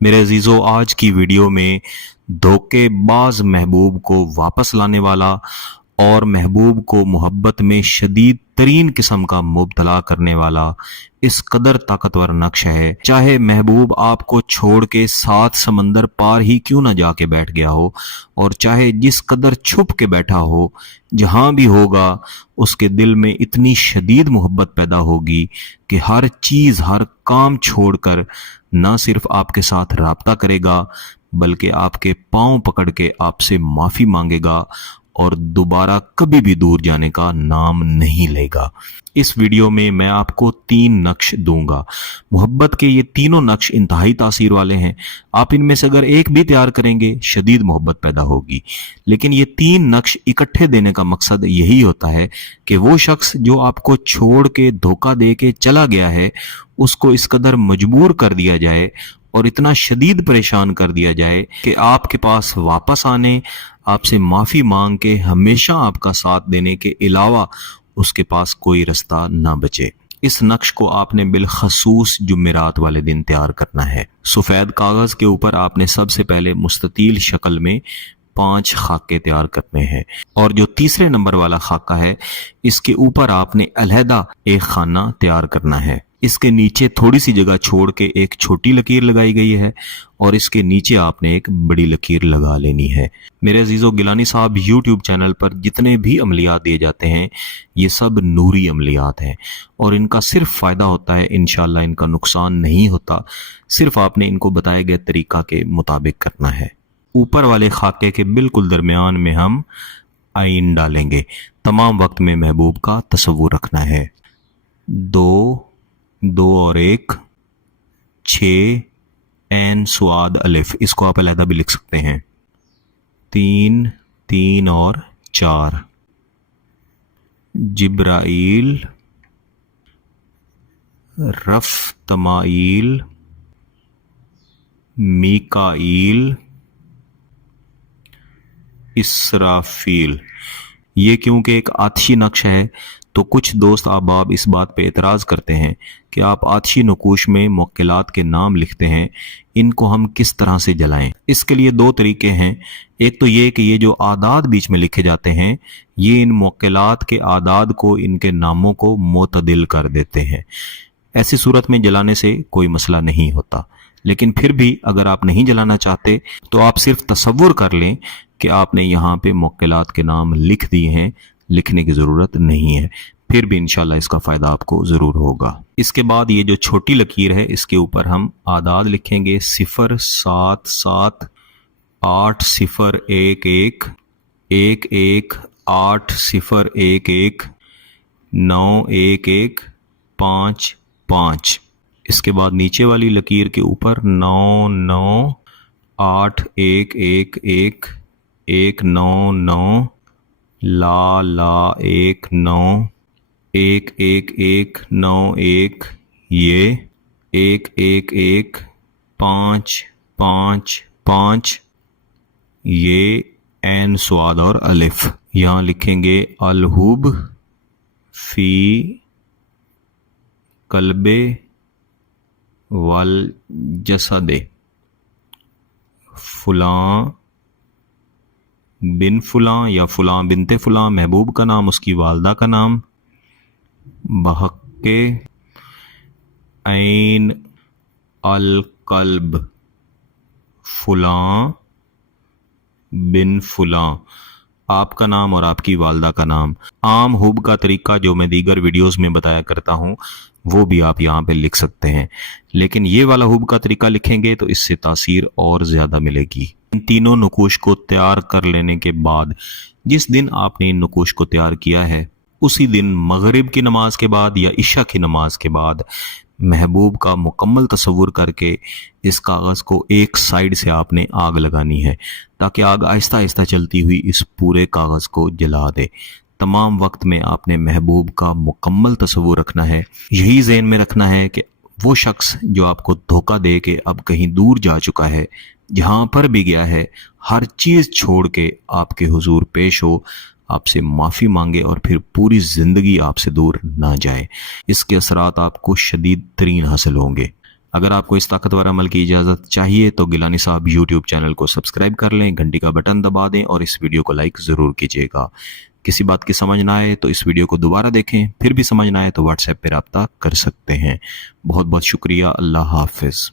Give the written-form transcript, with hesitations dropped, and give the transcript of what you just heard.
मेरे अजीजों, आज की वीडियो में धोखेबाज महबूब को वापस लाने वाला और महबूब को मोहब्बत में शदीद तरीन किस्म का मुब्तला करने वाला इस कदर ताकतवर नक्श है। चाहे महबूब आपको छोड़ के 7 समंदर पार ही क्यों ना जाके बैठ गया हो, और चाहे जिस कदर छुप के बैठा हो, जहां भी होगा उसके दिल में इतनी शदीद मोहब्बत पैदा होगी कि हर चीज हर काम छोड़कर न सिर्फ आपके साथ राब्ता करेगा बल्कि आपके पांव पकड़ के आपसे माफी मांगेगा और दोबारा कभी भी दूर जाने का नाम नहीं लेगा। इस वीडियो में मैं आपको 3 नक्श दूंगा। मोहब्बत के ये तीनों नक्श इंतहाई तासीर वाले हैं। आप इनमें से अगर एक भी तैयार करेंगे शदीद मोहब्बत पैदा होगी। लेकिन ये 3 नक्श इकट्ठे देने का मकसद यही होता है कि वो शख्स जो आपको छोड़ के धोखा दे के चला गया है उसको इस कदर मजबूर कर दिया जाए और इतना शदीद परेशान कर दिया जाए कि आपके पास वापस आने, आपसे माफी मांग के हमेशा आपका साथ देने के अलावा उसके पास कोई रास्ता ना बचे। इस नक्श को आपने बिलखसूस जुमेरात वाले दिन तैयार करना है। सफेद कागज के ऊपर आपने सबसे पहले मुस्ततील शक्ल में 5 खाके तैयार करने हैं, और जो तीसरे नंबर वाला खाका है इसके ऊपर आपने अलहदा एक खाना तैयार करना है। इसके नीचे थोड़ी सी जगह छोड़ के एक छोटी लकीर लगाई गई है और इसके नीचे आपने एक बड़ी लकीर लगा लेनी है। मेरे अजीजों, गिलानी साहब यूट्यूब चैनल पर जितने भी अमलियात दिए जाते हैं ये सब नूरी अमलियात हैं और इनका सिर्फ फायदा होता है, इंशाल्लाह इनका नुकसान नहीं होता। सिर्फ आपने इनको बताए गए तरीका के मुताबिक करना है। ऊपर वाले खाके के बिल्कुल दरमियान में हम आइन डालेंगे। तमाम वक्त में महबूब का तसव्वुर रखना है। 2 और 1 6 ऐन सुआद अलिफ, इसको आप अलहदा भी लिख सकते हैं। 3 और 4 जिब्राइल रफ तमाइल मीकाइल इसराफील। ये क्योंकि एक आतिशी नक्श है तो कुछ दोस्त अहबाब इस बात पे एतराज़ करते हैं कि आप आतिशी नकूश में मुक्किलात के नाम लिखते हैं, इनको हम किस तरह से जलाएं। इसके लिए 2 तरीके हैं। एक तो ये कि ये जो आदाद बीच में लिखे जाते हैं ये इन मुक्किलात के आदाद को, इनके नामों को मुतदिल कर देते हैं। ऐसी सूरत में जलाने से कोई मसला नहीं होता। लेकिन फिर भी अगर आप नहीं जलाना चाहते तो आप सिर्फ तसव्वुर कर लें कि आपने यहाँ पे मुक्किलात के नाम लिख दिए हैं, लिखने की ज़रूरत नहीं है। फिर भी इंशाल्लाह इसका फ़ायदा आपको ज़रूर होगा। इसके बाद ये जो छोटी लकीर है इसके ऊपर हम आदाद लिखेंगे। 0 7 7 8 0 1 1 1 1 8 0 1 1 9 1 1 5 5। इसके बाद नीचे वाली लकीर के ऊपर 9 9 8 1 1 1 1 9 9 ला 1 9 1 1 1 9 1, ये 1 1 1 5 5 5, ये ऐन स्वाद और अलिफ। यहाँ लिखेंगे अलहुब फी कल्बे वल जसदे फुलां बिन फुलां या फुलां बिनते फुलां, महबूब का नाम, उसकी वालदा का नाम, बहक्के ऐन अल कल्ब फुलां बिन फुलां, आपका नाम और आपकी वालदा का नाम। आम हुब का तरीका जो मैं दीगर वीडियोस में बताया करता हूँ वो भी आप यहाँ पे लिख सकते हैं, लेकिन ये वाला हुब का तरीका लिखेंगे तो इससे तासीर और ज़्यादा मिलेगी। इन तीनों नकूश को तैयार कर लेने के बाद जिस दिन आपने इन नकूश को तैयार किया है उसी दिन मगरिब की नमाज के बाद या इशा की नमाज के बाद महबूब का मुकम्मल तसव्वुर करके इस कागज़ को एक साइड से आपने आग लगानी है ताकि आग आहिस्ता आहिस्ता चलती हुई इस पूरे कागज़ को जला दे। तमाम वक्त में आपने महबूब का मुकम्मल तसव्वुर रखना है। यही ज़हन में रखना है कि वो शख्स जो आपको धोखा दे के अब कहीं दूर जा चुका है, जहाँ पर भी गया है, हर चीज़ छोड़ के आपके हुजूर पेश हो, आपसे माफ़ी मांगे और फिर पूरी ज़िंदगी आपसे दूर ना जाए। इसके असरात आपको शदीद तरीन हासिल होंगे। اگر آپ کو اس طاقتور عمل کی اجازت چاہیے تو گیلانی صاحب یوٹیوب چینل کو سبسکرائب کر لیں، گھنٹی کا بٹن دبا دیں اور اس ویڈیو کو لائک ضرور کیجیے گا۔ کسی بات کی سمجھ نہ آئے تو اس ویڈیو کو دوبارہ دیکھیں، پھر بھی سمجھ نہ آئے تو واٹس ایپ پہ رابطہ کر سکتے ہیں۔ بہت بہت شکریہ، اللہ حافظ۔